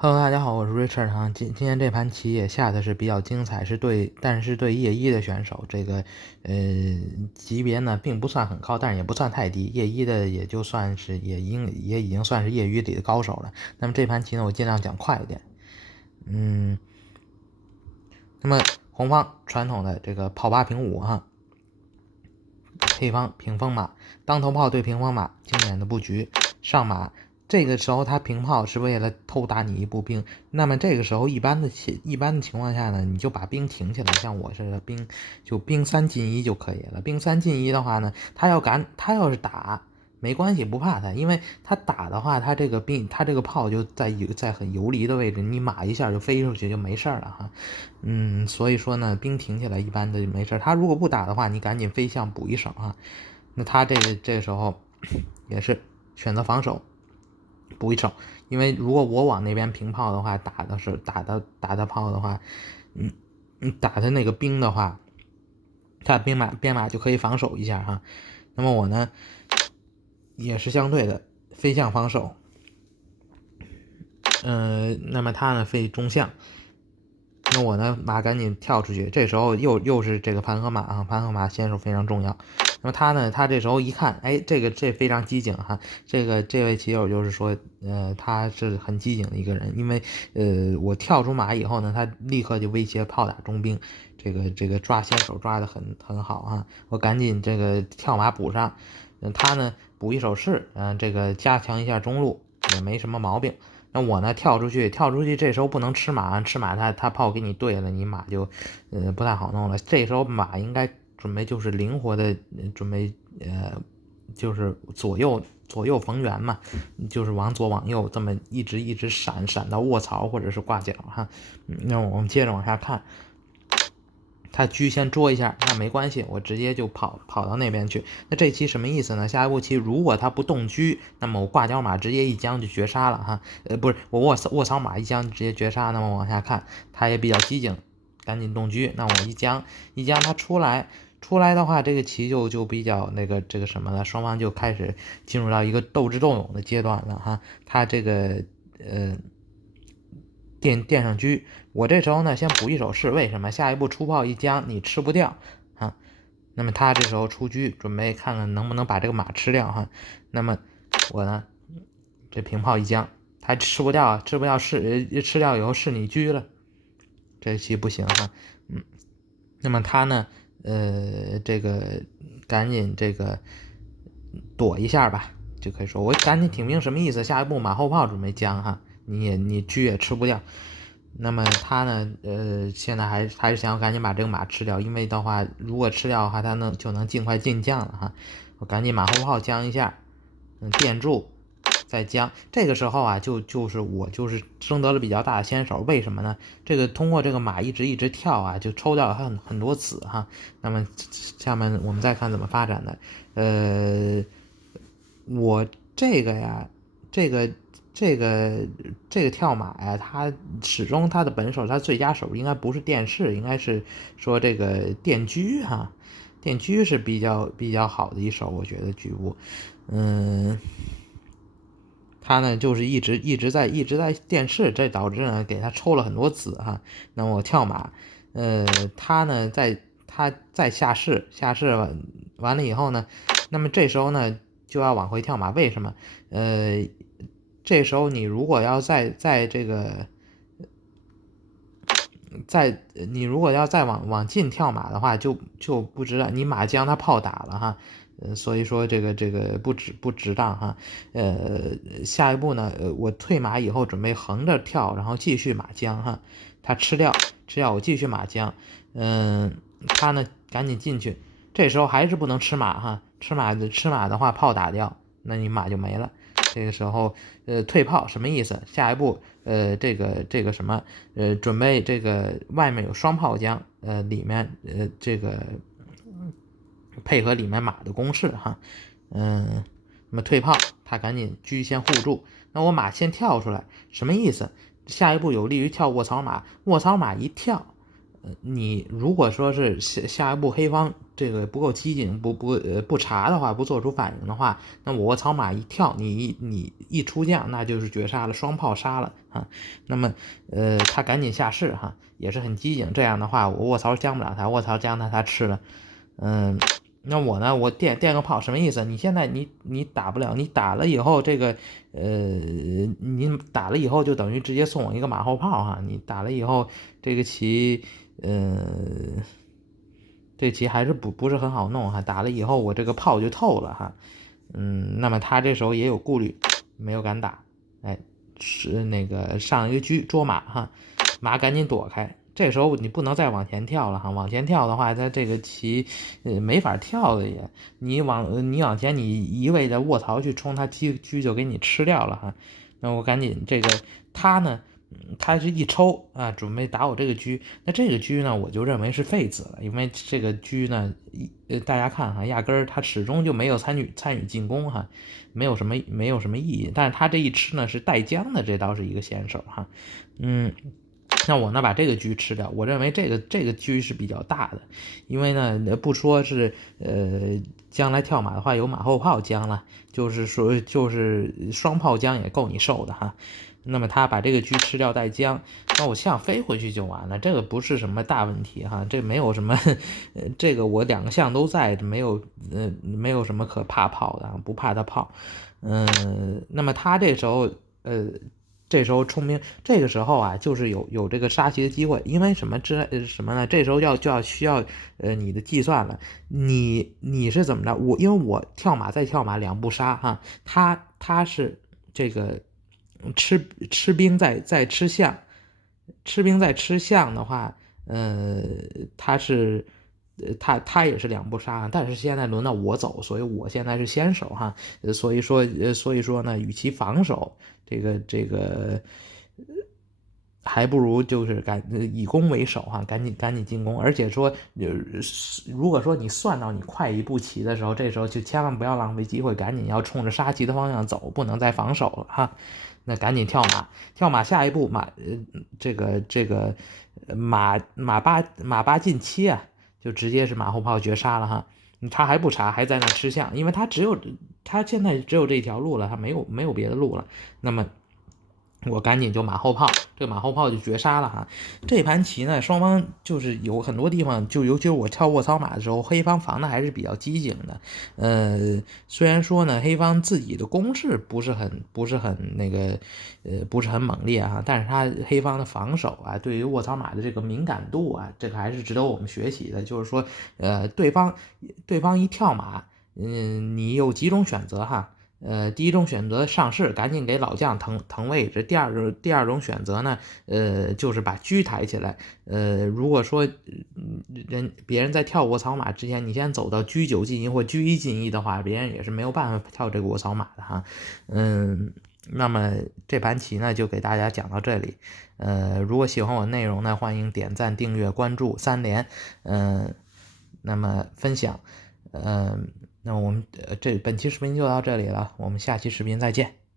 Hello，大家好，我是 Richard 哈。今天这盘棋也下的是比较精彩，但是对叶一的选手，呃级别呢并不算很高，但是也不算太低。叶一的也就算是也已经算是业余里的高手了。那么这盘棋呢，我尽量讲快一点。那么红方传统的这个炮八平五哈，黑方平风马，当头炮对平风马，经典的布局上马。这个时候他平炮是为了偷打你一步兵，那么这个时候一般的情况下呢，你就把兵停起来，像我似的兵三进一就可以了。兵三进一的话呢，他要是打没关系，不怕他，因为他打的话，他这个炮就在很游离的位置，你马一下就飞出去就没事了哈。所以说呢，兵停起来一般的没事。他如果不打的话，你赶紧飞象补一手哈。那他这个时候也是选择防守。补一手，因为如果我往那边平炮的话，打的炮的话，打他那个兵的话，他兵马就可以防守一下哈。那么我呢，也是相对的飞象防守，那么他呢飞中象，那我呢马赶紧跳出去，这时候又是这个盘和马啊，盘和马先手非常重要。那么他呢，他这时候一看，哎，这非常机警哈，这位棋友就是说，他是很机警的一个人，因为我跳出马以后呢，他立刻就威胁炮打中兵，这个抓先手抓的很好啊，我赶紧这个跳马补上，他呢补一手士，这个加强一下中路也没什么毛病。那我呢跳出去，这时候不能吃马，吃马他炮给你对了，你马就不太好弄了。这时候马应该准备就是灵活的准备就是左右逢源嘛，就是往左往右这么一直闪到卧槽或者是挂角哈。那我们接着往下看。他车先捉一下，那没关系，我直接就跑到那边去。那这棋什么意思呢？下一步棋如果他不动车，那么我挂角马直接一将就绝杀了哈。不是我卧槽马一将直接绝杀。那么往下看，他也比较机警，赶紧动车。那我一将他出来的话，这个棋就比较这个什么了，双方就开始进入到一个斗智斗勇的阶段了哈。他这个垫上车，我这时候呢先补一手士，为什么？下一步出炮一将你吃不掉啊。那么他这时候出车，准备看看能不能把这个马吃掉哈。那么我呢，这平炮一将，他吃不掉吃掉以后是你车了，这棋不行哈。那么他呢，这个赶紧这个躲一下吧，就可以说我赶紧挺兵什么意思？下一步马后炮准备将哈。你车也吃不掉，那么他呢？现在还是想要赶紧把这个马吃掉，因为的话，如果吃掉的话，他就能尽快进将了哈。我赶紧马后炮将一下，垫住，再将。这个时候啊，就是我争得了比较大的先手，为什么呢？这个通过这个马一直跳啊，就抽掉很多子哈。那么下面我们再看怎么发展的。我这个呀，这个跳马呀，他始终他的本手，他最佳手应该不是电视，应该是说这个电车哈。电车是比较好的一手，我觉得局部，他呢就是一直在电视，这导致呢给他抽了很多子哈。那么我跳马，他呢在下士完了以后呢，那么这时候呢就要往回跳马，为什么？这时候你如果要你如果要再往进跳马的话，就不知道你马将他炮打了哈。所以说这个不值当哈。下一步呢，我退马以后准备横着跳，然后继续马将哈。他吃掉我继续马将。他呢赶紧进去，这时候还是不能吃马哈。吃马的话炮打掉，那你马就没了。这个时候退炮什么意思？下一步这个什么准备这个外面有双炮将，里面这个配合里面马的攻势哈。那么退炮，他赶紧车先护住，那我马先跳出来，什么意思？下一步有利于跳卧槽马，卧槽马一跳，你如果说是下一步黑方这个不够机警，不查的话，不做出反应的话，那我卧槽马一跳，你一出将，那就是绝杀了，双炮杀了啊。那么他赶紧下士哈，也是很机警。这样的话，我卧槽将不了他，卧槽将他吃了，那我呢？我垫个炮什么意思？你现在你打不了，你打了以后这个你打了以后就等于直接送我一个马后炮哈。你打了以后这个棋这棋还是不是很好弄哈。打了以后我这个炮就透了哈。那么他这时候也有顾虑，没有敢打，哎，是那个上一个车捉马哈，马赶紧躲开。这时候你不能再往前跳了哈，往前跳的话，他这个棋没法跳了也。你往前，你一味的卧槽去冲他车就给你吃掉了哈。那我赶紧这个他呢，他是一抽啊，准备打我这个车。那这个车呢，我就认为是废子了，因为这个车呢，大家看哈，压根儿他始终就没有参与进攻哈，没有什么意义。但是他这一吃呢是带将的，这倒是一个先手哈。那我呢把这个车吃掉，我认为这个车是比较大的，因为呢不说是将来跳马的话有马后炮将了，就是说就是双炮将也够你受的哈。那么他把这个车吃掉带将，那我象飞回去就完了，这个不是什么大问题哈，这没有什么这个我两个象都在，没有什么可怕炮的，不怕他炮。那么他这时候冲兵，这个时候啊，就是有这个杀棋的机会，因为什么呢？这时候需要你的计算了，你是怎么着？因为我跳马再跳马两步杀哈，他是这个吃兵再吃象，吃兵再吃象的话，他是。他也是两步杀，但是现在轮到我走，所以我现在是先手哈。所以说呢，与其防守，这个还不如就是以攻为守哈，赶紧进攻。而且说，如果说你算到你快一步棋的时候，这时候就千万不要浪费机会，赶紧要冲着杀棋的方向走，不能再防守了哈。那赶紧跳马，下一步这个马八进七啊。就直接是马后炮绝杀了哈，他还不查，还在那吃象，因为他现在只有这条路了，他没有别的路了。那么我赶紧就马后炮，这个马后炮就绝杀了哈。这盘棋呢，双方就是有很多地方，就尤其是我跳卧槽马的时候，黑方防的还是比较机警的。虽然说呢，黑方自己的攻势不是很那个，不是很猛烈哈，但是他黑方的防守啊，对于卧槽马的这个敏感度啊，这个还是值得我们学习的。就是说，对方一跳马，你有几种选择哈。第一种选择上士，赶紧给老将腾位置。第二种选择呢，就是把车抬起来。如果说别人在跳卧槽马之前，你先走到车9进一或车1进一的话，别人也是没有办法跳这个卧槽马的哈。那么这盘棋呢，就给大家讲到这里。如果喜欢我的内容呢，欢迎点赞、订阅、关注3连。那么分享。那我们本期视频就到这里了，我们下期视频再见。